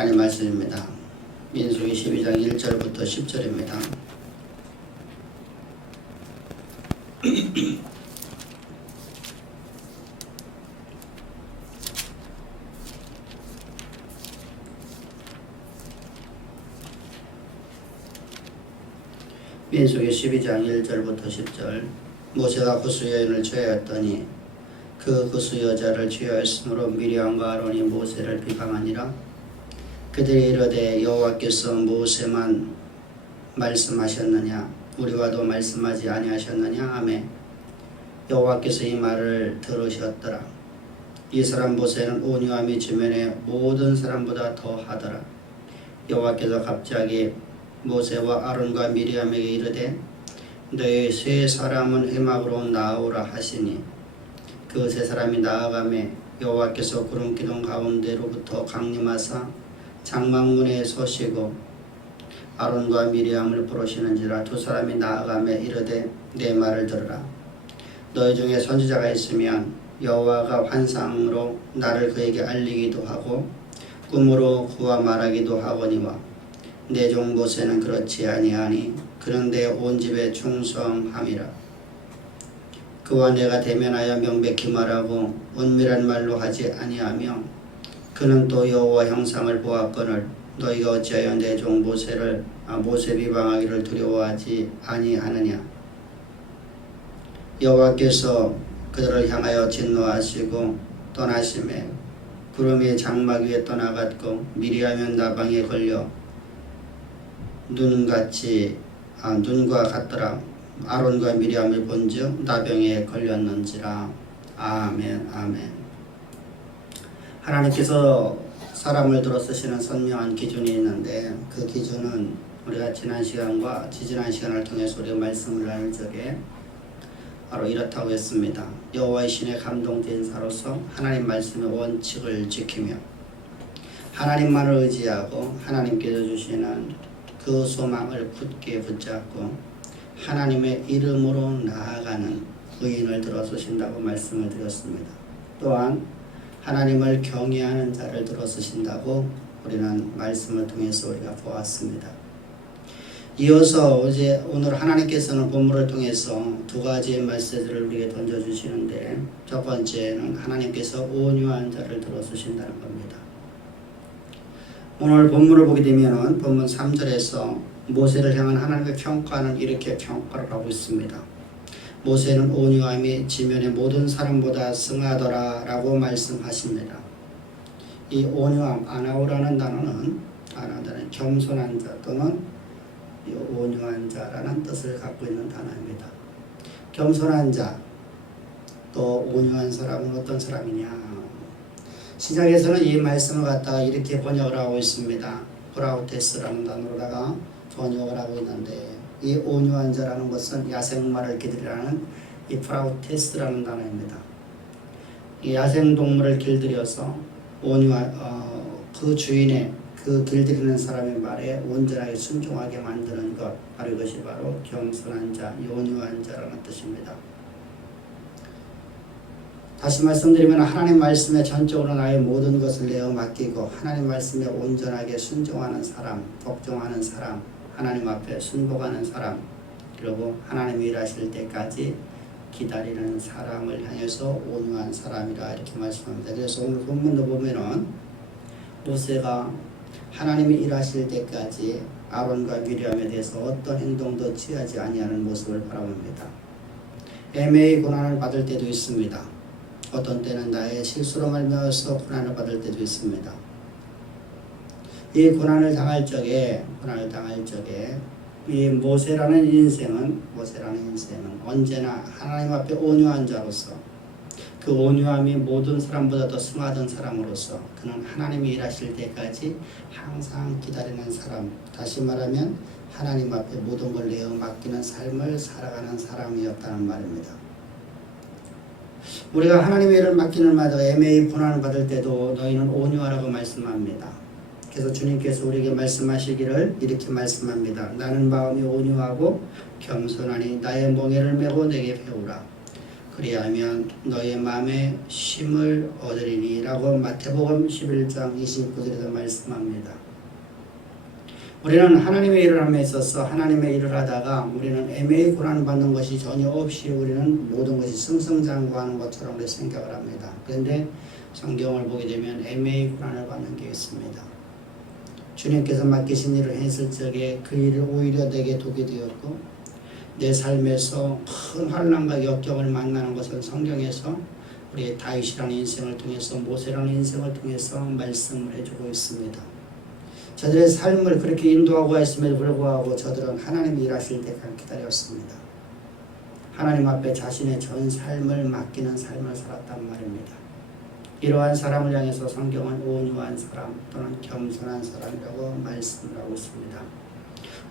하나님 말씀입니다. 민수기 12장 1절부터 10절입니다. 민수기 12장 1절부터 10절. 모세가 구스 여인을 취하였더니 그 구스 여자를 취하였으므로 미리암과 아론이 모세를 비방하니라. 그들이 이르되 여호와께서 모세만 말씀하셨느냐 우리와도 말씀하지 아니하셨느냐 하매 여호와께서 이 말을 들으셨더라. 이 사람 모세는 온유함이 주변의 모든 사람보다 더하더라. 여호와께서 갑자기 모세와 아론과 미리암에게 이르되 너희 세 사람은 회막으로 나오라 하시니 그 세 사람이 나아가매 여호와께서 구름 기둥 가운데로부터 강림하사 장막문에 서시고 아론과 미리암을 부르시는지라. 두 사람이 나아가매 이르되 내 말을 들으라. 너희 중에 선지자가 있으면 여호와가 환상으로 나를 그에게 알리기도 하고 꿈으로 그와 말하기도 하거니와 내 종 모세는 그렇지 아니하니 그는 내 온 집에 충성함이라. 그와 내가 대면하여 명백히 말하고 은밀한 말로 하지 아니하며 그는 또 여호와 형상을 보았거늘 너희가 어찌하여 내 종 모세 비방하기를 두려워하지 아니하느냐. 여호와께서 그들을 향하여 진노하시고 떠나심에 구름이 장막 위에 떠나갔고 미리암은 나방에 걸려 눈과 같더라. 아론과 미리암을 본즉 나병에 걸렸는지라. 아멘. 아멘. 하나님께서 사람을 들어 쓰시는 선명한 기준이 있는데 그 기준은 우리가 지난 시간과 지지난 시간을 통해서 우리가 말씀을 나눌 적에 바로 이렇다고 했습니다. 여호와의 신에 감동된 자로서 하나님 말씀의 원칙을 지키며 하나님만을 의지하고 하나님께서 주시는 그 소망을 굳게 붙잡고 하나님의 이름으로 나아가는 의인을 들어 쓰신다고 말씀을 드렸습니다. 또한 하나님을 경외하는 자를 들어 쓰신다고 우리는 말씀을 통해서 우리가 보았습니다. 이어서 오늘 하나님께서는 본문을 통해서 두 가지의 메시지를 우리에게 던져주시는데 첫 번째는 하나님께서 온유한 자를 들어 쓰신다는 겁니다. 오늘 본문을 보게 되면 본문 3절에서 모세를 향한 하나님의 평가는 이렇게 평가를 하고 있습니다. 모세는 온유함이 지면의 모든 사람보다 승하더라 라고 말씀하십니다. 이 온유함, 아나오라는 단어는 겸손한 자 또는 온유한 자라는 뜻을 갖고 있는 단어입니다. 겸손한 자, 또 온유한 사람은 어떤 사람이냐. 신약에서는 이 말씀을 갖다가 이렇게 번역을 하고 있습니다. 프라우테스라는 단어로다가 번역을 하고 있는데 이 온유한 자라는 것은 야생마를 길들이라는 이 프라우테스라는 단어입니다. 이 야생동물을 길들여서 그 주인의 그 길들이는 사람의 말에 온전하게 순종하게 만드는 것, 바로 이것이 바로 겸손한 자, 온유한 자라는 뜻입니다. 다시 말씀드리면 하나님 말씀에 전적으로 나의 모든 것을 내어 맡기고 하나님 말씀에 온전하게 순종하는 사람, 복종하는 사람, 하나님 앞에 순복하는 사람, 그리고 하나님이 일하실 때까지 기다리는 사람을 향해서 온유한 사람이라 이렇게 말씀합니다. 그래서 오늘 본문도 보면은 모세가 하나님이 일하실 때까지 아론과 미리암에 대해서 어떤 행동도 취하지 아니하는 모습을 바라봅니다. 애매히 고난을 받을 때도 있습니다. 어떤 때는 나의 실수로 말미암아서 고난을 받을 때도 있습니다. 이 고난을 당할 적에 이 모세라는 인생은 언제나 하나님 앞에 온유한 자로서 그 온유함이 모든 사람보다 더 승하던 사람으로서 그는 하나님이 일하실 때까지 항상 기다리는 사람, 다시 말하면 하나님 앞에 모든 걸 내어 맡기는 삶을 살아가는 사람이었다는 말입니다. 우리가 하나님의 일을 맡기는 마다 애매히 고난을 받을 때도 너희는 온유하라고 말씀합니다. 그래서 주님께서 우리에게 말씀하시기를 이렇게 말씀합니다. 나는 마음이 온유하고 겸손하니 나의 멍에를 메고 내게 배우라. 그리하면 너의 마음에 쉼을 얻으리니 라고 마태복음 11장 29절에서 말씀합니다. 우리는 하나님의 일을 함에 있어서 하나님의 일을 하다가 우리는 애매히 고난받는 것이 전혀 없이 우리는 모든 것이 승승장구하는 것처럼 우리 생각을 합니다. 그런데 성경을 보게 되면 애매히 고난을 받는 게 있습니다. 주님께서 맡기신 일을 했을 적에 그 일을 오히려 내게 독이 되었고 내 삶에서 큰 환난과 역경을 만나는 것은 성경에서 우리 다윗이라는 인생을 통해서 모세라는 인생을 통해서 말씀을 해주고 있습니다. 저들의 삶을 그렇게 인도하고 했음에도 불구하고 저들은 하나님이 일하실 때까지 기다렸습니다. 하나님 앞에 자신의 전 삶을 맡기는 삶을 살았단 말입니다. 이러한 사람을 향해서 성경은 온유한 사람 또는 겸손한 사람이라고 말씀을 하고 있습니다.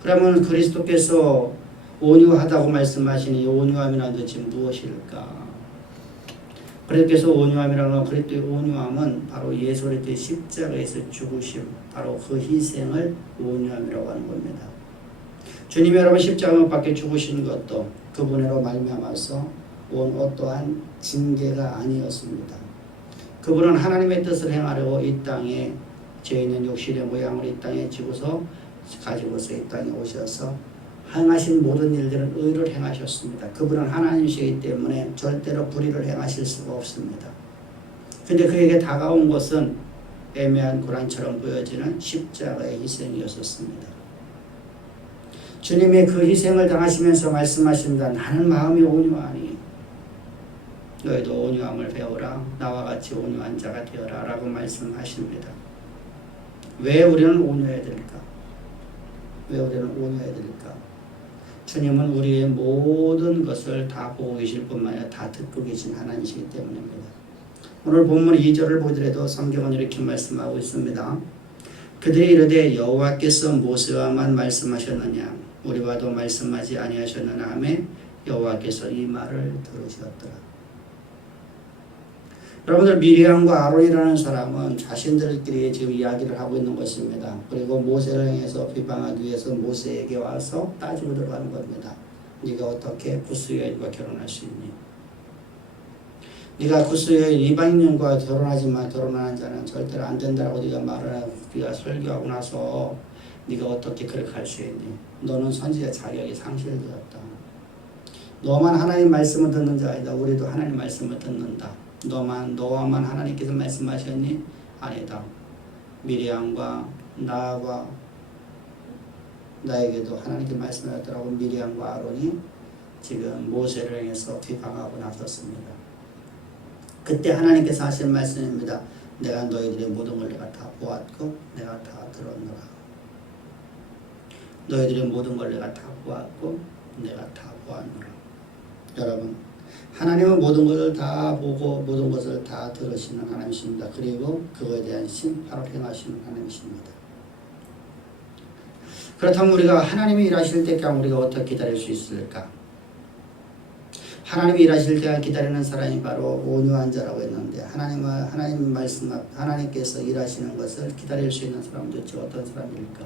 그러면 그리스도께서 온유하다고 말씀하시니 온유함이란 도대체 무엇일까? 그리스도께서 온유함이라는 건 그리스도의 온유함은 바로 예수 그리스도의 십자가에서 죽으심, 바로 그 희생을 온유함이라고 하는 겁니다. 주님이 여러분 십자가 못 박혀 죽으신 것도 그분으로 말미암아서 온 어떠한 징계가 아니었습니다. 그분은 하나님의 뜻을 행하려고 이 땅에 죄 있는 육신의 모양으로 이 땅에 가지고서 이 땅에 오셔서 행하신 모든 일들은 의를 행하셨습니다. 그분은 하나님이시기 때문에 절대로 불의를 행하실 수가 없습니다. 그런데 그에게 다가온 것은 애매한 고난처럼 보여지는 십자가의 희생이었습니다. 주님의 그 희생을 당하시면서 말씀하십니다. 나는 마음이 온유하니 너희도 온유함을 배우라. 나와 같이 온유한 자가 되어라 라고 말씀하십니다. 왜 우리는 온유해야 될까? 왜 우리는 온유해야 될까? 주님은 우리의 모든 것을 다 보고 계실 뿐만 아니라 다 듣고 계신 하나님이시기 때문입니다. 오늘 본문 2절을 보더라도 성경은 이렇게 말씀하고 있습니다. 그들이 이르되 여호와께서 모세와만 말씀하셨느냐 우리와도 말씀하지 아니하셨느냐 하며 여호와께서 이 말을 들으셨더라. 여러분들 미리암과 아론이라는 사람은 자신들끼리 지금 이야기를 하고 있는 것입니다. 그리고 모세를 향해서 비방하기 위해서 모세에게 와서 따지고 들어가는 겁니다. 네가 어떻게 구스 여인과 결혼할 수 있니? 네가 구스 여인 이방인과 결혼하지만 결혼하는 자는 절대로 안 된다라고 네가 네가 설교하고 나서 네가 어떻게 그렇게 할 수 있니? 너는 선지자 자격이 상실되었다. 너만 하나님 말씀을 듣는 자 아니다. 우리도 하나님 말씀을 듣는다. 너와만 하나님께서 말씀하셨니? 아니다. 미리암과 나와 나에게도 하나님께 말씀하셨더라고. 미리암과 아론이 지금 모세를 향해서 비방하고 나섰습니다. 그때 하나님께서 하신 말씀입니다. 내가 너희들의 모든 걸 내가 다 보았고 내가 다 들었노라. 너희들의 모든 걸 내가 다 보았고 내가 다 보았노라. 여러분, 하나님은 모든 것을 다 보고 모든 것을 다 들으시는 하나님이십니다. 그리고 그거에 대한 심판을 행하시는 하나님이십니다. 그렇다면 우리가 하나님이 일하실 때까지 우리가 어떻게 기다릴 수 있을까? 하나님이 일하실 때까지 기다리는 사람이 바로 온유한 자라고 했는데 하나님 말씀 하나님께서 일하시는 것을 기다릴 수 있는 사람은 도대체 어떤 사람일까?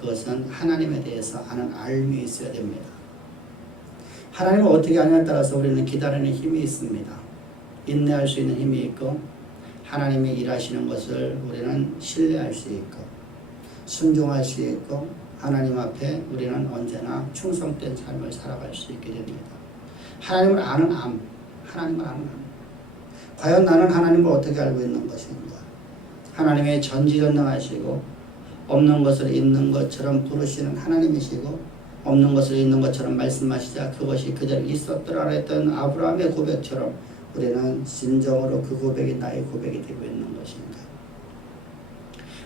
그것은 하나님에 대해서 아는 알미 있어야 됩니다. 하나님을 어떻게 하느냐에 따라서 우리는 기다리는 힘이 있습니다. 인내할 수 있는 힘이 있고 하나님이 일하시는 것을 우리는 신뢰할 수 있고 순종할 수 있고 하나님 앞에 우리는 언제나 충성된 삶을 살아갈 수 있게 됩니다. 하나님을 아는 암, 하나님을 아는 암. 과연 나는 하나님을 어떻게 알고 있는 것인가? 하나님의 전지전능하시고 없는 것을 있는 것처럼 부르시는 하나님이시고 없는 것을 있는 것처럼 말씀하시자 그것이 그대로 있었더라 했던 아브라함의 고백처럼 우리는 진정으로 그 고백이 나의 고백이 되고 있는 것인가?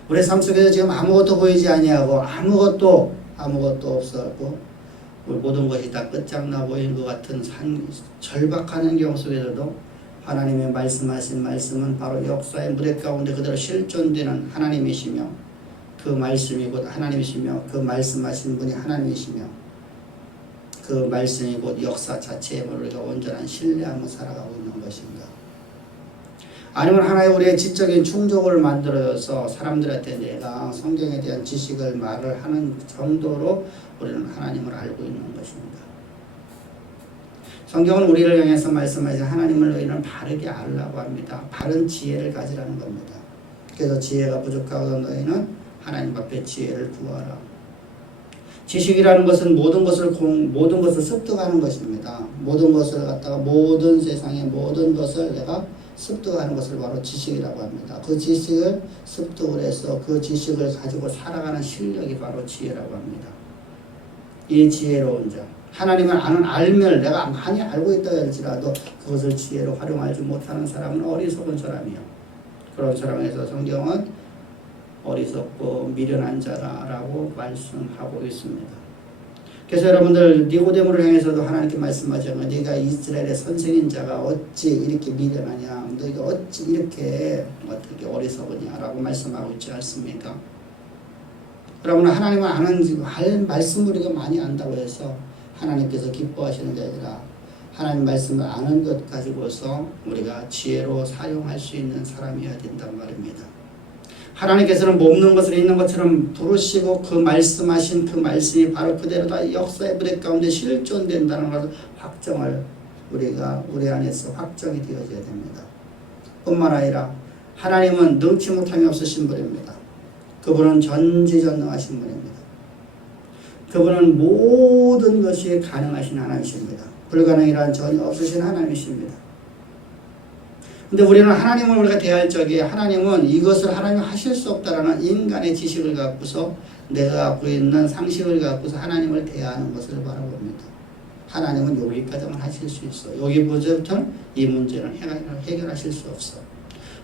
우리 삶 속에서 지금 아무것도 보이지 아니하고 아무것도 없었고 모든 것이 다 끝장나 보이는 것 같은 절박한 환경 속에서도 하나님의 말씀하신 말씀은 바로 역사의 무대 가운데 그대로 실존되는 하나님이시며 그 말씀이 곧 하나님이시며 그 말씀하신 분이 하나님이시며 그 말씀이 곧 역사 자체에 우리가 온전한 신뢰하며 살아가고 있는 것인가? 아니면 하나의 우리의 지적인 충족을 만들어서 사람들한테 내가 성경에 대한 지식을 말을 하는 정도로 우리는 하나님을 알고 있는 것인가? 성경은 우리를 향해서 말씀하신 하나님을 너희는 바르게 알라고 합니다. 바른 지혜를 가지라는 겁니다. 그래서 지혜가 부족하거든 너희는 하나님 앞에 지혜를 구하라. 지식이라는 것은 모든 것을 습득하는 것입니다. 모든 것을 갖다가 모든 세상의 모든 것을 내가 습득하는 것을 바로 지식이라고 합니다. 그 지식을 습득을 해서 그 지식을 가지고 살아가는 실력이 바로 지혜라고 합니다. 이 지혜로운 자. 하나님을 알면 내가 많이 알고 있다 할지라도 그것을 지혜로 활용하지 못하는 사람은 어리석은 사람이요. 그런 사람에서 성경은 어리석고 미련한 자라고 말씀하고 있습니다. 그래서 여러분들 니고데모를 향해서도 하나님께 말씀하자면 네가 이스라엘의 선생인 자가 어찌 이렇게 미련하냐, 너희가 어찌 이렇게 어떻게 어리석으냐라고 말씀하고 있지 않습니까? 여러분 하나님을 아는 말씀을 우리가 많이 안다고 해서 하나님께서 기뻐하시는 게 아니라 하나님 말씀을 아는 것 가지고서 우리가 지혜로 사용할 수 있는 사람이어야 된단 말입니다. 하나님께서는 없는 것을 있는 것처럼 부르시고 그 말씀하신 그 말씀이 바로 그대로 다 역사의 무대 가운데 실존된다는 것을 확정을 우리가 우리 안에서 확정이 되어져야 됩니다. 뿐만 아니라 하나님은 능치 못함이 없으신 분입니다. 그분은 전지전능하신 분입니다. 그분은 모든 것이 가능하신 하나님이십니다. 불가능이란 전혀 없으신 하나님이십니다. 근데 우리는 하나님을 우리가 대할 적에 하나님은 이것을 하나님 하실 수 없다라는 인간의 지식을 갖고서 내가 갖고 있는 상식을 갖고서 하나님을 대하는 것을 바라봅니다. 하나님은 여기까지만 하실 수 있어. 여기부터는 이 문제는 해결하실 수 없어.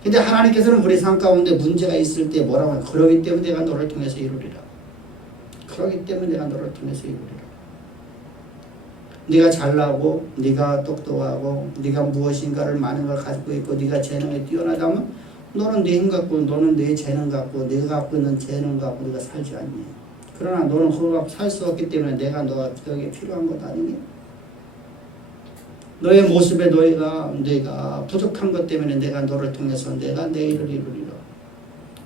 근데 하나님께서는 우리 삶 가운데 문제가 있을 때 뭐라고 하냐. 그러기 때문에 내가 너를 통해서 이루리라. 그러기 때문에 내가 너를 통해서 이루리라. 네가 잘나고 네가 똑똑하고 네가 무엇인가를 많은 걸 가지고 있고 네가 재능에 뛰어나다면 너는 네 힘 갖고 너는 네 재능 갖고 네가 갖고 있는 재능 갖고 네가 살지 않니. 그러나 너는 그거 갖고 살 수 없기 때문에 내가 너에게 필요한 것 아니니. 너의 모습에 네가 부족한 것 때문에 내가 너를 통해서 내가 내 일을 이루리라.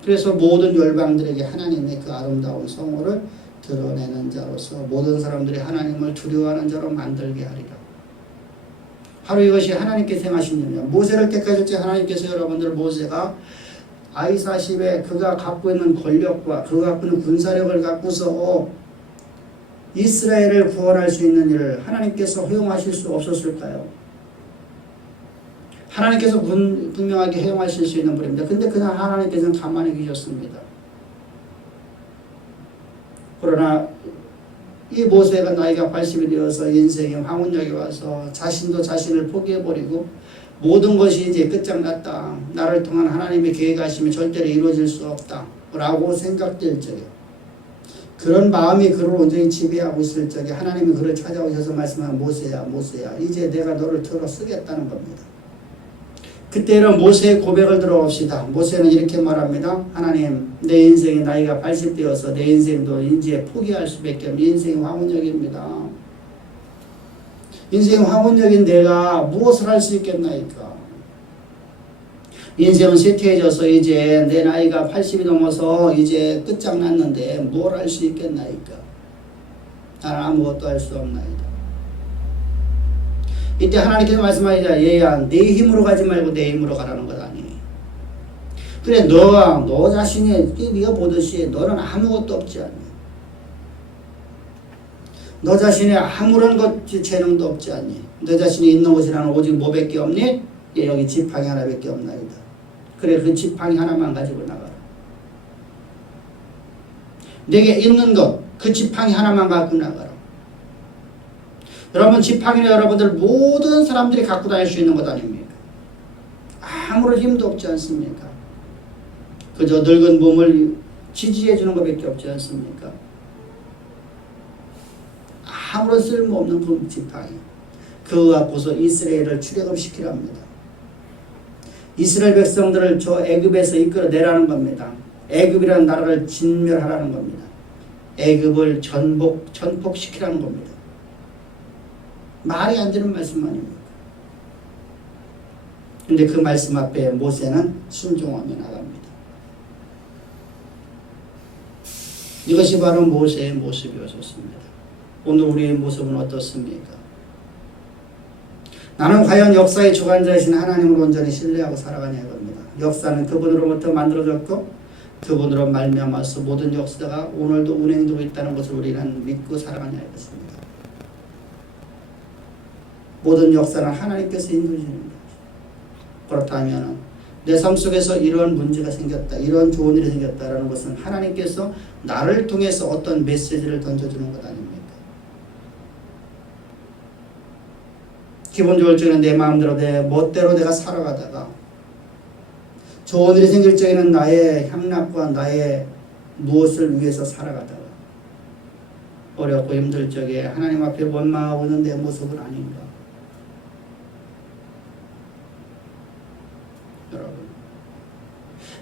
그래서 모든 열방들에게 하나님의 그 아름다운 성호를 드러내는 자로서 모든 사람들이 하나님을 두려워하는 자로 만들게 하리라. 바로 이것이 하나님께서 행하신 일이야. 모세를 택하실 때 하나님께서 여러분들 모세가 I40에 그가 갖고 있는 권력과 그가 갖고 있는 군사력을 갖고서 이스라엘을 구원할 수 있는 일을 하나님께서 허용하실 수 없었을까요? 하나님께서 분명하게 허용하실 수 있는 분입니다. 근데 그냥 하나님께서는 가만히 계셨습니다. 그러나 이 모세가 나이가 80이 되어서 인생의 황혼역에 와서 자신도 자신을 포기해버리고 모든 것이 이제 끝장났다. 나를 통한 하나님의 계획하심이 절대로 이루어질 수 없다. 라고 생각될 적에 그런 마음이 그를 온전히 지배하고 있을 적에 하나님이 그를 찾아오셔서 말씀하는 모세야 이제 내가 너를 들어 쓰겠다는 겁니다. 그때는 모세의 고백을 들어봅시다. 모세는 이렇게 말합니다. 하나님, 내 인생이 나이가 80되어서 내 인생도 이제 포기할 수밖에 없는 인생이 황혼역입니다. 인생이 황혼역인 내가 무엇을 할 수 있겠나이까? 인생은 쇠퇴해져서 이제 내 나이가 80이 넘어서 이제 끝장났는데 뭘 할 수 있겠나이까? 나는 아무것도 할 수 없나이다. 이때 하나님께서 말씀하시자 얘야 내 힘으로 가지 말고 내 힘으로 가라는 것 아니. 그래 너 자신이 네가 보듯이 너는 아무것도 없지 않니. 너 자신이 아무런 것 재능도 없지 않니. 너 자신이 있는 것이라는 오직 뭐밖에 없니? 예, 여기 지팡이 하나밖에 없나이다. 그래 그 지팡이 하나만 가지고 나가라. 내게 있는 것 그 지팡이 하나만 갖고 나가라. 여러분 지팡이는 여러분들 모든 사람들이 갖고 다닐 수 있는 것 아닙니까? 아무런 힘도 없지 않습니까? 그저 늙은 몸을 지지해 주는 것밖에 없지 않습니까? 아무런 쓸모없는 그 지팡이 그거 갖고서 이스라엘을 출애굽시키랍니다. 이스라엘 백성들을 저 애굽에서 이끌어내라는 겁니다. 애굽이라는 나라를 진멸하라는 겁니다. 애굽을 전폭시키라는 겁니다. 말이 안 되는 말씀 아닙니까? 근데 그 말씀 앞에 모세는 순종하며 나갑니다. 이것이 바로 모세의 모습이었습니다. 오늘 우리의 모습은 어떻습니까? 나는 과연 역사의 주관자이신 하나님을 온전히 신뢰하고 살아가냐 이겁니다. 역사는 그분으로부터 만들어졌고 그분으로 말미암아서 모든 역사가 오늘도 운행되고 있다는 것을 우리는 믿고 살아가냐 이것입니다. 모든 역사는 하나님께서 인도해 주는 것입니다. 그렇다면 내 삶 속에서 이런 문제가 생겼다, 이런 좋은 일이 생겼다라는 것은 하나님께서 나를 통해서 어떤 메시지를 던져주는 것 아닙니까? 기본적으로 내 마음대로 내 멋대로 내가 살아가다가 좋은 일이 생길 적에는 나의 향락과 나의 무엇을 위해서 살아가다가 어렵고 힘들 적에 하나님 앞에 원망하고 있는 내 모습은 아닌가? 여러분,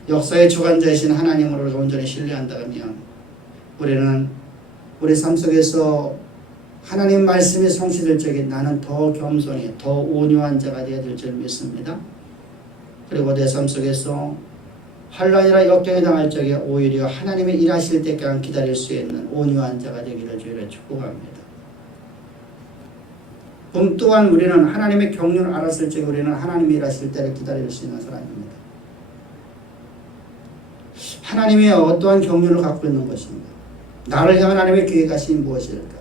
역사의 주관자이신 하나님을 온전히 신뢰한다면 우리는 우리 삶 속에서 하나님 말씀이 성취될 적에 나는 더 겸손히 더 온유한 자가 되어야 될 줄 믿습니다. 그리고 내 삶 속에서 환난이나 역경에 당할 적에 오히려 하나님이 일하실 때까지 기다릴 수 있는 온유한 자가 되기를 주의를 축복합니다. 또한 우리는 하나님의 경륜을 알았을 적에 우리는 하나님이 일하실 때를 기다릴 수 있는 사람입니다. 하나님이 어떠한 경륜을 갖고 있는 것인가? 나를 향한 하나님의 계획하심이 무엇일까?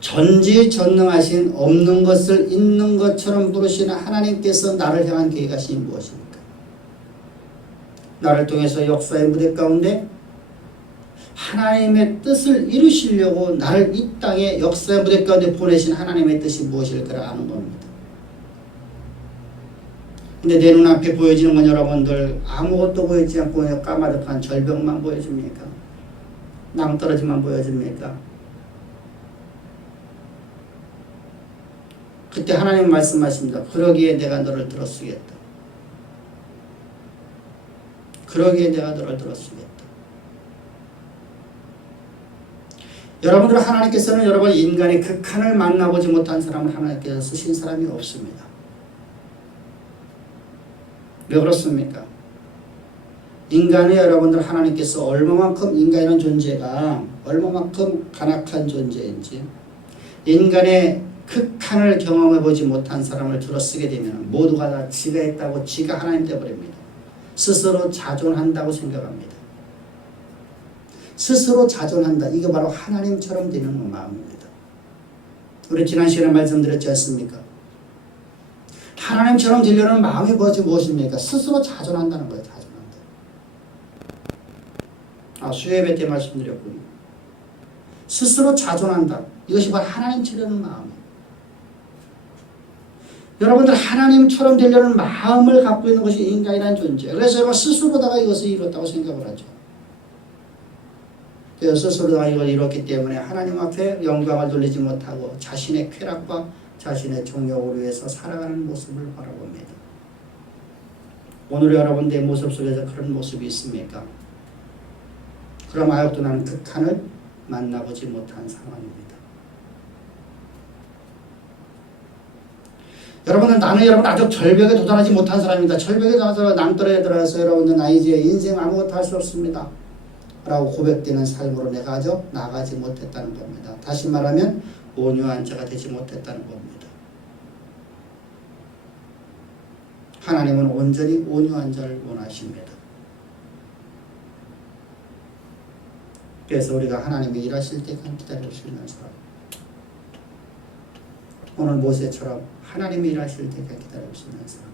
전지전능하신 없는 것을 있는 것처럼 부르시는 하나님께서 나를 향한 계획하심이 무엇입니까? 나를 통해서 역사의 무대 가운데 하나님의 뜻을 이루시려고 나를 이 땅에 역사의 무대 가운데 보내신 하나님의 뜻이 무엇일까를 아는 겁니다. 근데 내 눈앞에 보여지는 건 여러분들 아무것도 보이지 않고 그냥 까마득한 절벽만 보여집니까? 낭떠러지만 보여집니까? 그때 하나님 말씀하십니다. 그러기에 내가 너를 들어쓰겠다. 그러기에 내가 너를 들어쓰겠다. 여러분들 하나님께서는 여러분 인간의 극한을 만나보지 못한 사람을 하나님께서 쓰신 사람이 없습니다. 왜 그렇습니까? 인간의 여러분들 하나님께서 얼마만큼 인간이라는 존재가 얼마만큼 간악한 존재인지 인간의 극한을 경험해보지 못한 사람을 들어쓰게 되면 모두가 다 지가 있다고 지가 하나님 되어버립니다. 스스로 자존한다고 생각합니다. 스스로 자존한다. 이거 바로 하나님처럼 되는 마음입니다. 우리 지난 시간에 말씀드렸지 않습니까? 하나님처럼 되려는 마음이 무엇입니까? 스스로 자존한다는 거예요. 자존한다. 수요예배 때 말씀드렸군요. 스스로 자존한다. 이것이 바로 하나님처럼 마음이에요. 여러분들 하나님처럼 되려는 마음을 갖고 있는 것이 인간이라는 존재예요. 그래서 여러분 스스로다가 이것을 이뤘다고 생각을 하죠. 그래서 스스로다가 이걸 이뤘기 때문에 하나님 앞에 영광을 돌리지 못하고 자신의 쾌락과 자신의 정욕을 위해서 살아가는 모습을 바라봅니다. 오늘 여러분 내 모습 속에서 그런 모습이 있습니까? 그럼 아역도 나는 극한을 만나보지 못한 상황입니다. 여러분은 나는 여러분 아직 절벽에 도달하지 못한 사람입니다. 절벽에 도달해서 낭떠러지에 들어가서 여러분은 나 이제 인생 아무것도 할 수 없습니다. 라고 고백되는 삶으로 내가 아직 나가지 못했다는 겁니다. 다시 말하면 온유한 자가 되지 못했다는 겁니다. 하나님은 온전히 온유한 자를 원하십니다. 그래서 우리가 하나님이 일하실 때까지 기다릴 수 있는 사람. 오늘 모세처럼 하나님이 일하실 때까지 기다릴 수 있는 사람.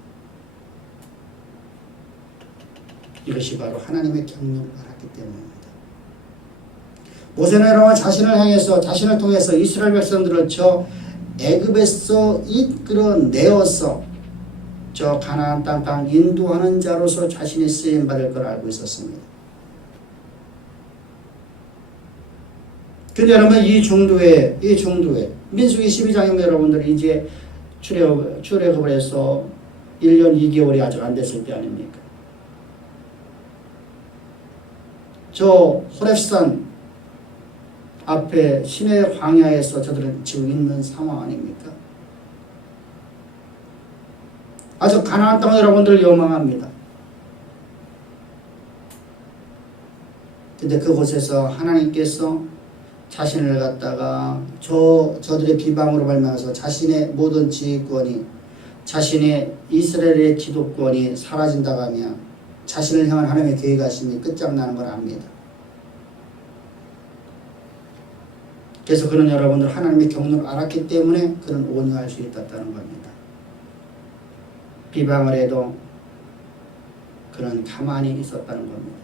이것이 바로 하나님의 경륜을 알았기 때문입니다. 모세는 여러분 자신을 향해서 자신을 통해서 이스라엘 백성들을 저 애굽에서 이끌어내어서 저 가나안 땅 인도하는 자로서 자신이 쓰임받을 걸 알고 있었습니다. 근데 여러분 이 중도에 민수기 12장이면 여러분들이 이제 출애굽을 해서 1년 2개월이 아직 안 됐을 때 아닙니까? 저 호렙산 앞에 시내 광야에서 저들은 지금 있는 상황 아닙니까? 아주 가나안 땅을 여러분들 요망합니다. 근데 그곳에서 하나님께서 자신을 갖다가 저들의 비방으로 발명해서 자신의 모든 지휘권이, 자신의 이스라엘의 지도권이 사라진다고 하면 자신을 향한 하나님의 계획하심이 끝장나는 걸 압니다. 그래서 그는 여러분들 하나님의 경륜을 알았기 때문에 그는 온유할 수 있었다는 겁니다. 비방을 해도 그는 가만히 있었다는 겁니다.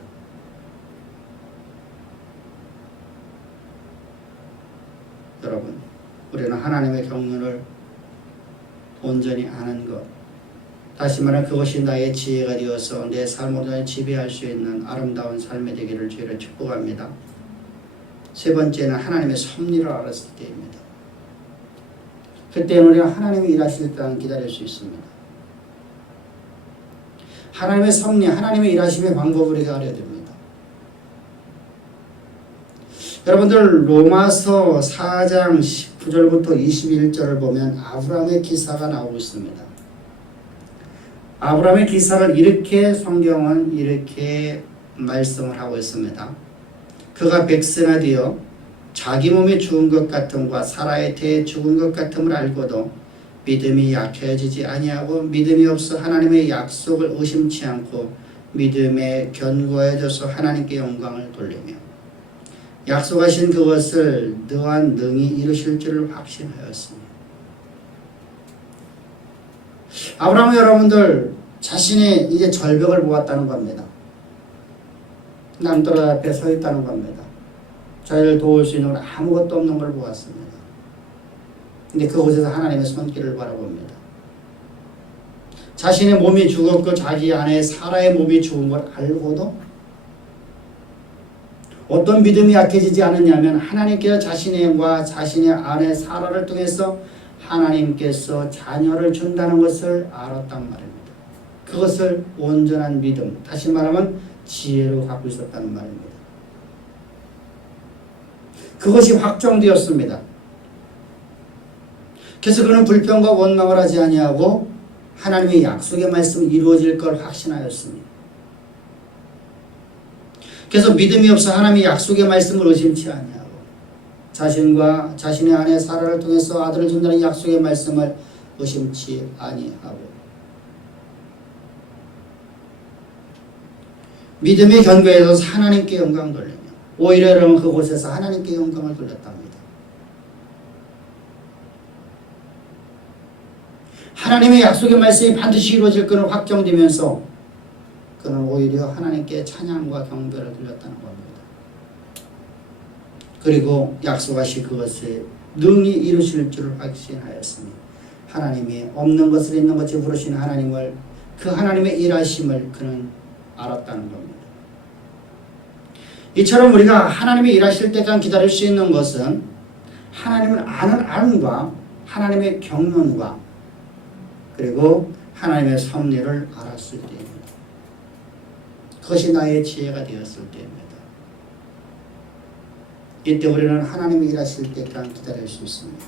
여러분, 우리는 하나님의 경륜을 온전히 아는 것, 다시 말하면 그것이 나의 지혜가 되어서 내 삶을 지배할 수 있는 아름다운 삶이 되기를 주의로 축복합니다. 세 번째는 하나님의 섭리를 알았을 때입니다. 그때는 우리가 하나님이 일하실 때만 기다릴 수 있습니다. 하나님의 섭리, 하나님의 일하심의 방법을 우리가 알아야 됩니다. 여러분들 로마서 4장 19절부터 21절을 보면 아브라함의 기사가 나오고 있습니다. 아브라함의 기사를 이렇게 성경은 이렇게 말씀을 하고 있습니다. 그가 백세나 되어 자기 몸에 죽은 것 같음과 사라의 태에 죽은 것 같음을 알고도 믿음이 약해지지 아니하고 믿음이 없어 하나님의 약속을 의심치 않고 믿음에 견고해져서 하나님께 영광을 돌리며 약속하신 그것을 너한 능히 이루실 줄을 확신하였으니. 아브라함은 여러분들 자신이 이제 절벽을 보았다는 겁니다. 남돌 앞에 서 있다는 겁니다. 자기를 도울 수 있는 건 아무것도 없는 걸 보았습니다. 근데 그곳에서 하나님의 손길을 바라봅니다. 자신의 몸이 죽었고 자기 아내 사라의 몸이 죽은 걸 알고도 어떤 믿음이 약해지지 않았냐면 하나님께서 자신과 자신의 아내 사라를 통해서 하나님께서 자녀를 준다는 것을 알았단 말입니다. 그것을 온전한 믿음, 다시 말하면 지혜로 갖고 있었다는 말입니다. 그것이 확정되었습니다. 그래서 그는 불평과 원망을 하지 아니하고 하나님의 약속의 말씀이 이루어질 걸 확신하였습니다. 그래서 믿음이 없어 하나님의 약속의 말씀을 의심치 아니하고 자신과 자신의 아내 사라를 통해서 아들을 준다는 약속의 말씀을 의심치 아니하고 믿음의 견고해서 하나님께 영광 돌리며 오히려 여러분 그곳에서 하나님께 영광을 돌렸답니다. 하나님의 약속의 말씀이 반드시 이루어질 것을 확정되면서 그는 오히려 하나님께 찬양과 경배를 드렸다는 겁니다. 그리고 약속하신 그것을 능히 이루실 줄을 확신하였으니 하나님이 없는 것을 있는 것이 부르신 하나님을 그 하나님의 일하심을 그는 알았다는 겁니다. 이처럼 우리가 하나님이 일하실 때까지 기다릴 수 있는 것은 하나님을 아는 안과 하나님의 경륜과 그리고 하나님의 섭리를 알았을 때입니다. 그것이 나의 지혜가 되었을 때입니다. 이때 우리는 하나님이 일하실 때까지 기다릴 수 있습니다.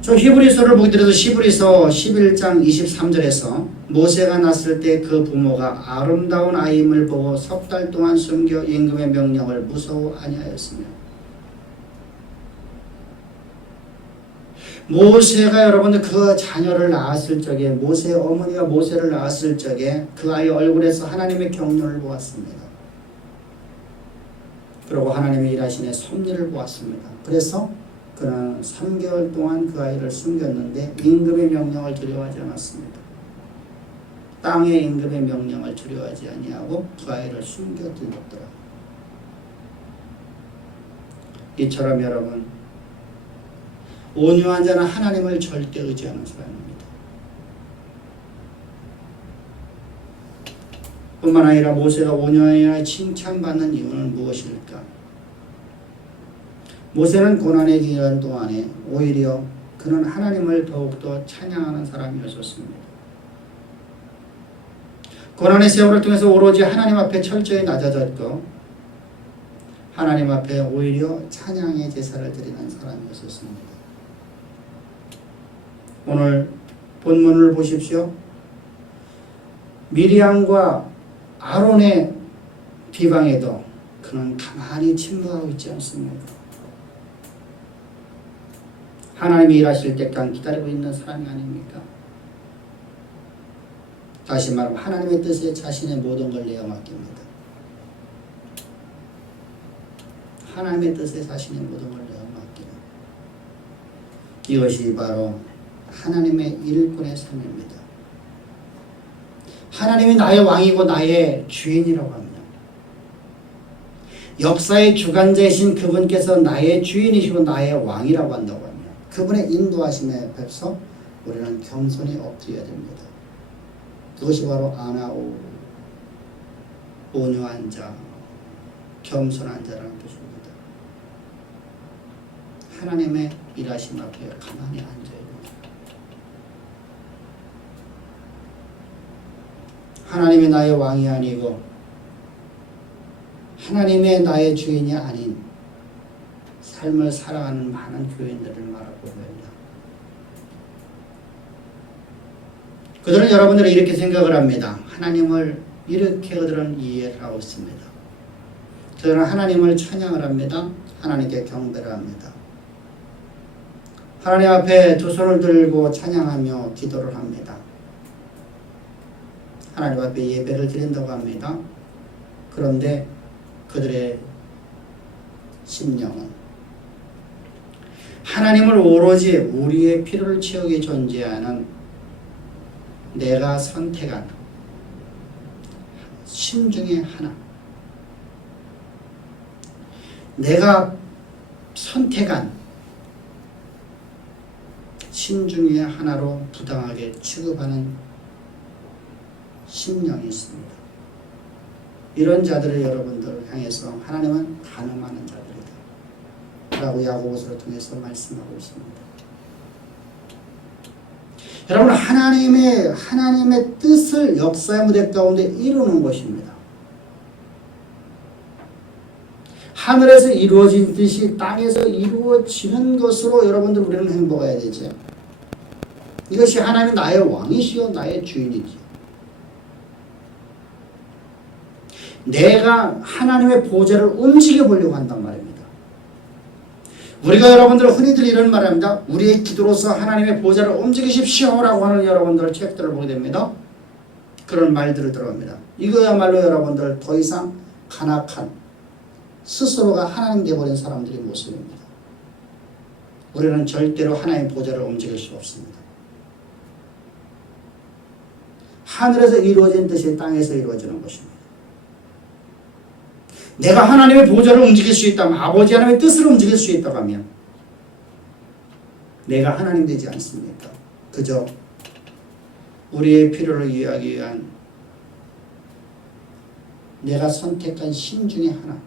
저 히브리서를 보게 되어서 히브리서 11장 23절에서 모세가 났을 때 그 부모가 아름다운 아이임을 보고 석 달 동안 숨겨 임금의 명령을 무서워 아니하였으며 모세가 여러분들 그 자녀를 낳았을 적에 모세의 어머니가 모세를 낳았을 적에 그 아이 얼굴에서 하나님의 경륜을 보았습니다. 그리고 하나님의 일하신의 섭리를 보았습니다. 그래서 그는 3개월 동안 그 아이를 숨겼는데 임금의 명령을 두려워하지 않았습니다. 땅의 임금의 명령을 두려워하지 아니하고 그 아이를 숨겨두었더라. 이처럼 여러분 온유한 자는 하나님을 절대 의지하는 사람입니다. 뿐만 아니라 모세가 온유하여 칭찬받는 이유는 무엇일까? 모세는 고난의 기간 동안에 오히려 그는 하나님을 더욱더 찬양하는 사람이었습니다. 고난의 세월을 통해서 오로지 하나님 앞에 철저히 낮아졌고 하나님 앞에 오히려 찬양의 제사를 드리는 사람이었습니다. 오늘 본문을 보십시오. 미리암과 아론의 비방에도 그는 가만히 침묵하고 있지 않습니다. 하나님이 일하실 때까지 기다리고 있는 사람이 아닙니까? 다시 말하면 하나님의 뜻에 자신의 모든 걸 내어 맡깁니다. 하나님의 뜻에 자신의 모든 걸 내어 맡깁니다. 이것이 바로 하나님의 일꾼의 삶입니다. 하나님이 나의 왕이고 나의 주인이라고 합니다. 역사의 주관자이신 그분께서 나의 주인이시고 나의 왕이라고 한다고 합니다. 그분의 인도하심에 뵙서 우리는 겸손히 엎드려야 됩니다. 그것이 바로 아나오, 온유한 자, 겸손한 자라는 뜻입니다. 하나님의 일하심 앞에 가만히 앉아야 됩니다. 하나님이 나의 왕이 아니고 하나님의 나의 주인이 아닌 삶을 살아가는 많은 교인들을 말하고 있습니다. 그들은 여러분들이 이렇게 생각을 합니다. 하나님을 이렇게 그들은 이해를 하고 있습니다. 그들은 하나님을 찬양을 합니다. 하나님께 경배를 합니다. 하나님 앞에 두 손을 들고 찬양하며 기도를 합니다. 하나님 앞에 예배를 드린다고 합니다. 그런데 그들의 심령은 하나님을 오로지 우리의 필요를 채우기 존재하는 내가 선택한 신 중에 하나, 내가 선택한 신 중에 하나로 부당하게 취급하는 심령이 있습니다. 이런 자들을 여러분들을 향해서 하나님은 간음하는 자들이다 라고 야고보서를 통해서 말씀하고 있습니다. 여러분, 하나님의 뜻을 역사의 무대 가운데 이루는 것입니다. 하늘에서 이루어진 뜻이 땅에서 이루어지는 것으로 여러분들 우리는 행복해야 되죠. 이것이 하나님이 나의 왕이시요 나의 주인이지. 내가 하나님의 보좌를 움직여 보려고 한단 말입니다. 우리가 여러분들 흔히들 이런 말을 합니다. 우리의 기도로서 하나님의 보좌를 움직이십시오 라고 하는 여러분들 책들을 보게 됩니다. 그런 말들을 들어갑니다. 이거야말로 여러분들 더 이상 간악한 스스로가 하나님 되어버린 사람들의 모습입니다. 우리는 절대로 하나님의 보좌를 움직일 수 없습니다. 하늘에서 이루어진 뜻이 땅에서 이루어지는 것입니다. 내가 하나님의 보좌를 움직일 수 있다면, 아버지 하나님의 뜻을 움직일 수 있다고 하면 내가 하나님 되지 않습니까? 그저 우리의 필요를 이해하기 위한 내가 선택한 신 중에 하나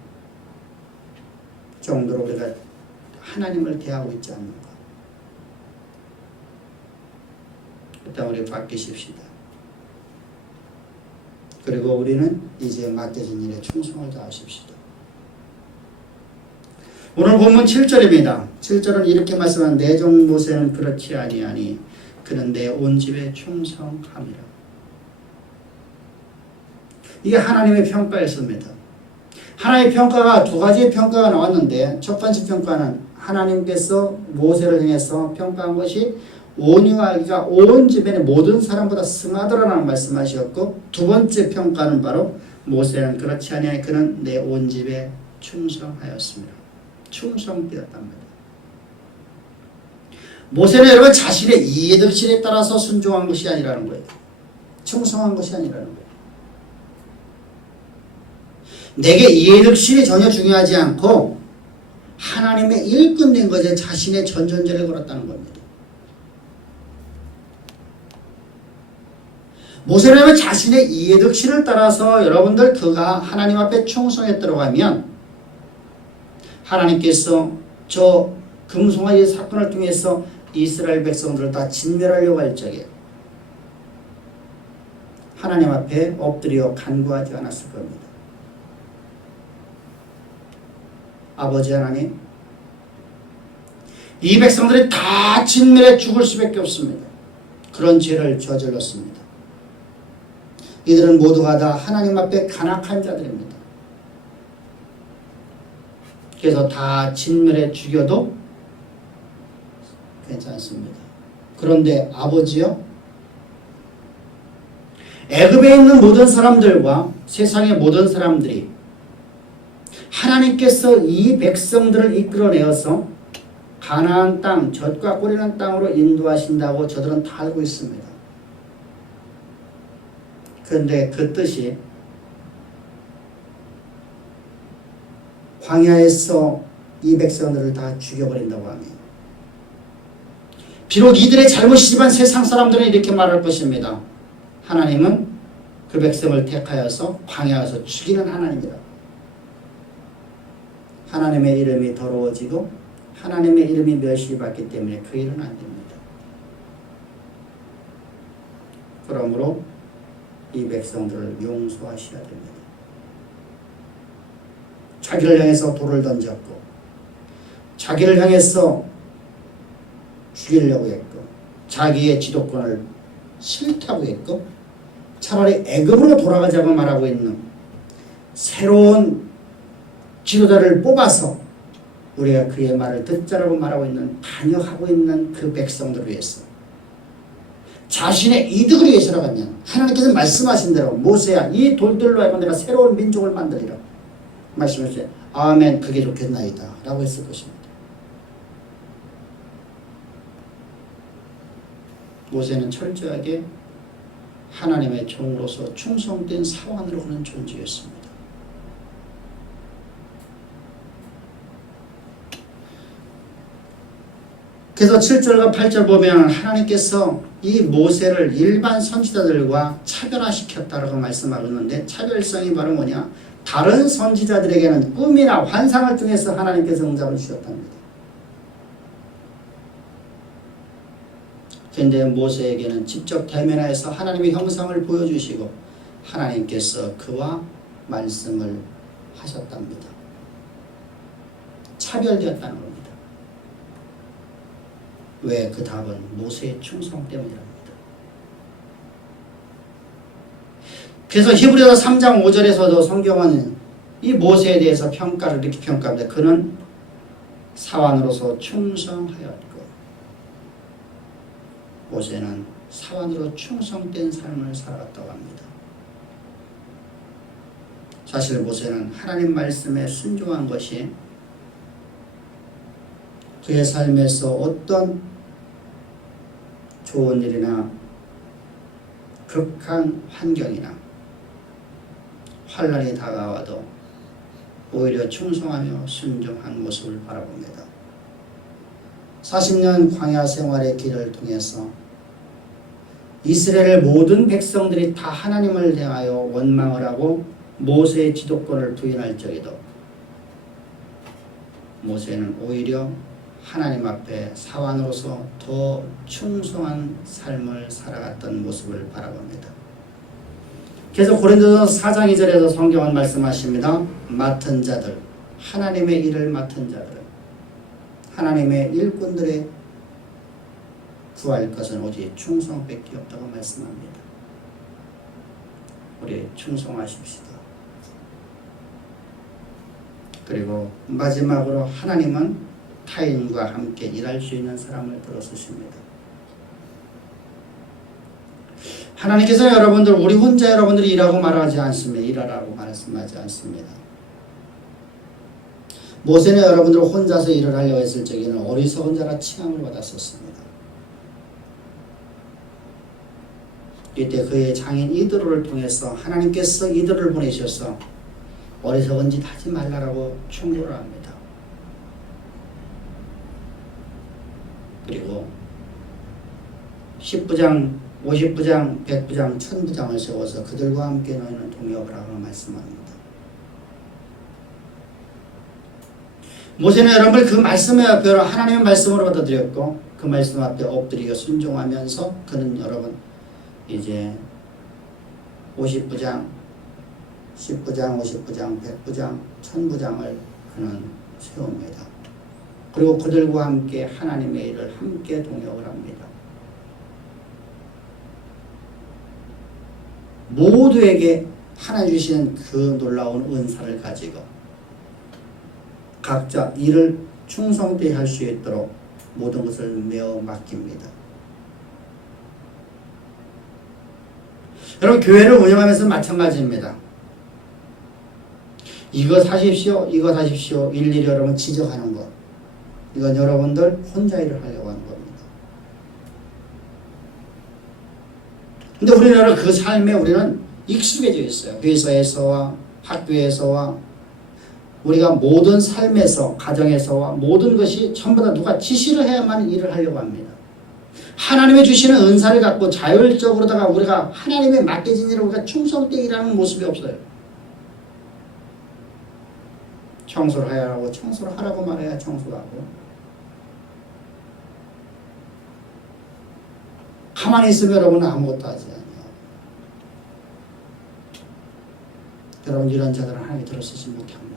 정도로 우리가 하나님을 대하고 있지 않는가. 일단 우리 바뀌십시다. 그리고 우리는 이제 맡겨진 일에 충성을 다하십시다. 오늘 본문 7절입니다. 7절은 이렇게 말씀한 내 종 모세는 그렇지 아니하니 그는 내 온 집에 충성함이라. 이게 하나님의 평가였습니다. 하나님의 평가가 두 가지의 평가가 나왔는데 첫 번째 평가는 하나님께서 모세를 향해서 평가한 것이 온유하기가 온 집안의 모든 사람보다 승하더라라는 말씀하셨고, 두 번째 평가는 바로 모세는 그렇지 아니하니 그는 내 온 집에 충성하였습니다. 충성되었단 말이에요. 모세는 여러분 자신의 이해득실에 따라서 순종한 것이 아니라는 거예요. 충성한 것이 아니라는 거예요. 내게 이해득실이 전혀 중요하지 않고 하나님의 일꾼된 것에 자신의 전전제를 걸었다는 겁니다. 모세는 자신의 이해득실을 따라서 여러분들 그가 하나님 앞에 충성했다고 하면 하나님께서 저 금송아지 사건을 통해서 이스라엘 백성들을 다 진멸하려고 할 적에 하나님 앞에 엎드려 간구하지 않았을 겁니다. 아버지 하나님, 이 백성들이 다 진멸해 죽을 수밖에 없습니다. 그런 죄를 저질렀습니다. 이들은 모두가 다 하나님 앞에 간악한 자들입니다. 그래서 다 진멸해 죽여도 괜찮습니다. 그런데 아버지요, 애굽에 있는 모든 사람들과 세상의 모든 사람들이 하나님께서 이 백성들을 이끌어내어서 가나안 땅, 젖과 꿀이는 땅으로 인도하신다고 저들은 다 알고 있습니다. 그런데 그 뜻이 광야에서 이 백성들을 다 죽여버린다고 합니다. 비록 이들의 잘못이지만 세상 사람들은 이렇게 말할 것입니다. 하나님은 그 백성을 택하여서 광야에서 죽이는 하나님이다. 하나님의 이름이 더러워지고 하나님의 이름이 멸시받기 때문에 그 일은 안 됩니다. 그러므로 이 백성들을 용서하셔야 됩니다. 자기를 향해서 돌을 던졌고 자기를 향해서 죽이려고 했고 자기의 지도권을 싫다고 했고 차라리 애굽으로 돌아가자고 말하고 있는 새로운 지도자를 뽑아서 우리가 그의 말을 듣자라고 말하고 있는 반역하고 있는 그 백성들을 위해서 자신의 이득을 위해서라면 하나님께서 말씀하신 대로 모세야 이 돌들로 하여금 내가 새로운 민족을 만들리라 말씀하셨어요. 아멘 그게 좋겠나이다 라고 했을 것입니다. 모세는 철저하게 하나님의 종으로서 충성된 사원으로 하는 존재였습니다. 그래서 7절과 8절 보면 하나님께서 이 모세를 일반 선지자들과 차별화시켰다라고 말씀하고 있는데 차별성이 바로 뭐냐? 다른 선지자들에게는 꿈이나 환상을 통해서 하나님께서 응답을 주셨답니다. 그런데 모세에게는 직접 대면하여서 하나님의 형상을 보여주시고 하나님께서 그와 말씀을 하셨답니다. 차별되었다는 겁니다. 왜? 그 답은 모세의 충성 때문이랍니다. 그래서 히브리서 3장 5절에서도 성경은 이 모세에 대해서 평가를 이렇게 평가합니다. 그는 사환으로서 충성하였고 모세는 사환으로 충성된 삶을 살았다고 합니다. 사실 모세는 하나님 말씀에 순종한 것이 그의 삶에서 어떤 좋은 일이나 극한 환경이나 환난이 다가와도 오히려 충성하며 순종한 모습을 바라봅니다. 40년 광야 생활의 길을 통해서 이스라엘 모든 백성들이 다 하나님을 대하여 원망을 하고 모세의 지도권을 부인할 적에도 모세는 오히려 하나님 앞에 사환으로서 더 충성한 삶을 살아갔던 모습을 바라봅니다. 그래서 고린도전서 4장 2절에서 성경은 말씀하십니다. 맡은 자들, 하나님의 일을 맡은 자들은 하나님의 일꾼들의 구할 것은 오직 충성밖에 없다고 말씀합니다. 우리 충성하십시다. 그리고 마지막으로 하나님은 타인과 함께 일할 수 있는 사람을 들어쓰십니다. 하나님께서는 여러분들 우리 혼자 여러분들이 일하고 말하지 않습니다. 일하라고 말씀하지 않습니다. 모세는 여러분들 혼자서 일을 하려고 했을 적에는 어리석은 자라 칭함을 받았었습니다. 이때 그의 장인 이드로를 통해서 하나님께서 이드로를 보내셔서 어리석은 짓 하지 말라라고 충고를 합니다. 그리고 10부장, 50부장, 100부장, 1000부장을 세워서 그들과 함께 너희는 동역을 하라고 말씀합니다. 모세는 여러분들 그 말씀의 앞에 하나님의 말씀으로 받아들였고 그 말씀 앞에 엎드리고 순종하면서 그는 여러분 이제 50부장, 10부장, 50부장, 100부장, 1000부장을 그는 세웁니다. 그리고 그들과 함께 하나님의 일을 함께 동역을 합니다. 모두에게 하나 주시는 그 놀라운 은사를 가지고 각자 일을 충성되게 할 수 있도록 모든 것을 메어 맡깁니다. 여러분, 교회를 운영하면서 마찬가지입니다. 이거 사십시오, 이거 사십시오, 일일이 여러분 지적하는 것, 이건 여러분들 혼자 일을 하려고 하는 겁니다. 근데 우리나라 그 삶에 우리는 익숙해져 있어요. 회사에서와 학교에서와 우리가 모든 삶에서, 가정에서와 모든 것이 전부 다 누가 지시를 해야만 일을 하려고 합니다. 하나님의 주시는 은사를 갖고 자율적으로다가 우리가 하나님의 맡겨진 일을 우리가 충성되게 일하는 모습이 없어요. 청소를 해야 하고 청소를 하라고 말해야 청소를 하고, 가만히 있으면 여러분은 아무것도 하지 않아요. 여러분, 이런 자들은 하나님이 들어쓰지 못합니다.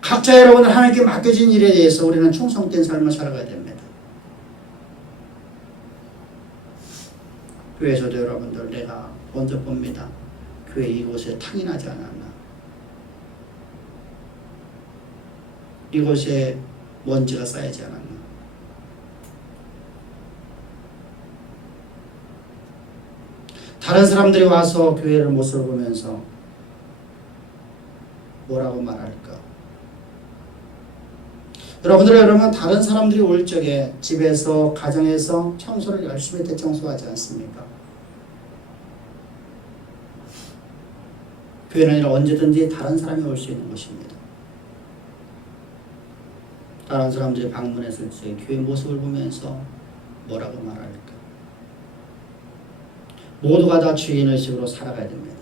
각자 여러분은 하나님께 맡겨진 일에 대해서 우리는 충성된 삶을 살아가야 됩니다. 교회에서도 여러분들, 내가 먼저 봅니다. 교회 이곳에 탕이 나지 않았나, 이곳에 먼지가 쌓이지 않았나, 다른 사람들이 와서 교회를 모습을 보면서 뭐라고 말할까? 여러분 다른 사람들이 올 적에 집에서, 가정에서 청소를 열심히 대청소하지 않습니까? 교회는 아니라 언제든지 다른 사람이 올 수 있는 곳입니다. 다른 사람들이 방문했을 때 교회 모습을 보면서 뭐라고 말할까? 모두가 다 주인의식으로 살아가야 됩니다.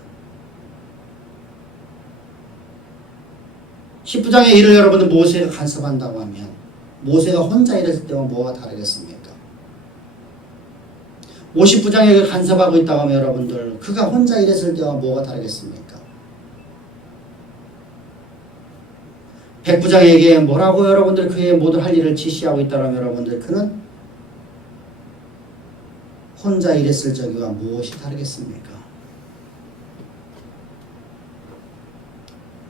10부장의 일을 여러분들 모세가 간섭한다고 하면 모세가 혼자 일했을 때와 뭐가 다르겠습니까? 50부장에게 간섭하고 있다고 하면 여러분들 그가 혼자 일했을 때와 뭐가 다르겠습니까? 100부장에게 뭐라고 여러분들 그의 모든 할 일을 지시하고 있다면 여러분들 그는 혼자 일했을 적과 무엇이 다르겠습니까?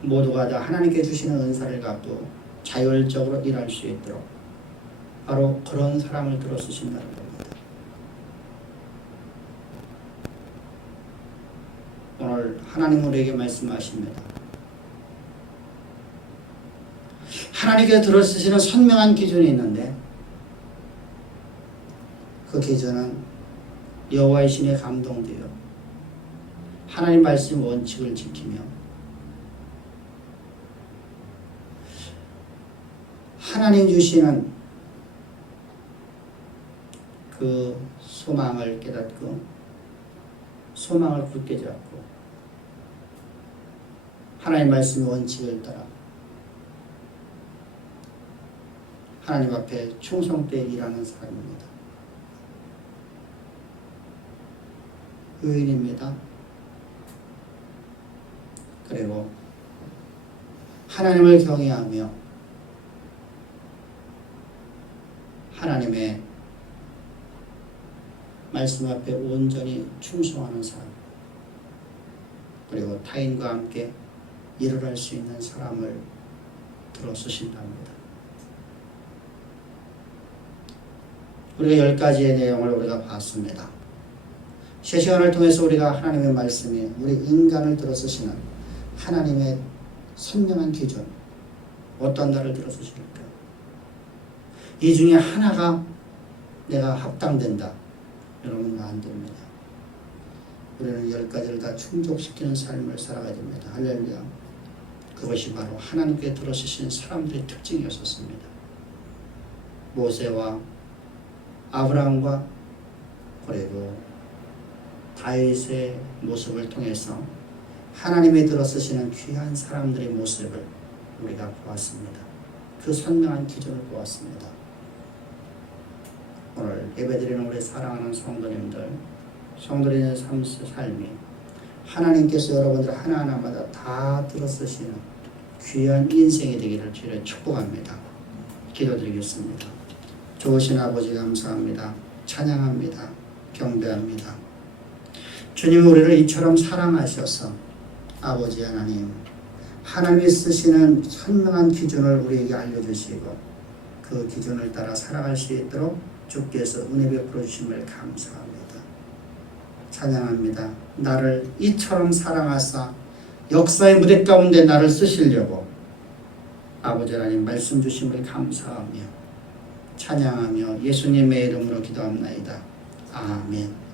모두가 다 하나님께 주시는 은사를 갖고 자율적으로 일할 수 있도록 바로 그런 사람을 들어 쓰신다는 겁니다. 오늘 하나님 우리에게 말씀하십니다. 하나님께 들어 쓰시는 선명한 기준이 있는데 그 기준은 여호와의 신에 감동되어 하나님 말씀 원칙을 지키며 하나님 주시는 그 소망을 깨닫고 소망을 굳게 잡고 하나님 말씀의 원칙을 따라 하나님 앞에 충성되게 일하는 사람입니다. 의인입니다. 그리고 하나님을 경외하며 하나님의 말씀 앞에 온전히 충성하는 사람, 그리고 타인과 함께 일을 할 수 있는 사람을 들어 쓰신답니다. 우리가 10가지의 내용을 우리가 봤습니다. 실시간을 통해서 우리가 하나님의 말씀이 우리 인간을 들어 쓰시는 하나님의 선명한 기준, 어떤 날을 들어 쓰실까? 이 중에 하나가 내가 합당된다. 여러분, 안 됩니다. 우리는 10가지를 다 충족시키는 삶을 살아가야 됩니다. 할렐루야. 그것이 바로 하나님께 들어 쓰시는 사람들의 특징이었습니다. 모세와 아브라함과 그리고 다윗의 모습을 통해서 하나님이 들어 쓰시는 귀한 사람들의 모습을 우리가 보았습니다. 그 선명한 기준을 보았습니다. 오늘 예배드리는 우리 사랑하는 성도님들, 성도님의 삶이 하나님께서 여러분들 하나하나마다 다 들어 쓰시는 귀한 인생이 되기를 주를 축복합니다. 기도드리겠습니다. 좋으신 아버지 감사합니다. 찬양합니다. 경배합니다. 주님 우리를 이처럼 사랑하셔서 아버지 하나님, 하나님이 쓰시는 선명한 기준을 우리에게 알려주시고 그 기준을 따라 살아갈 수 있도록 주께서 은혜 베풀어 주심을 감사합니다. 찬양합니다. 나를 이처럼 사랑하사 역사의 무대 가운데 나를 쓰시려고 아버지 하나님 말씀 주심을 감사하며 찬양하며 예수님의 이름으로 기도합나이다. 아멘.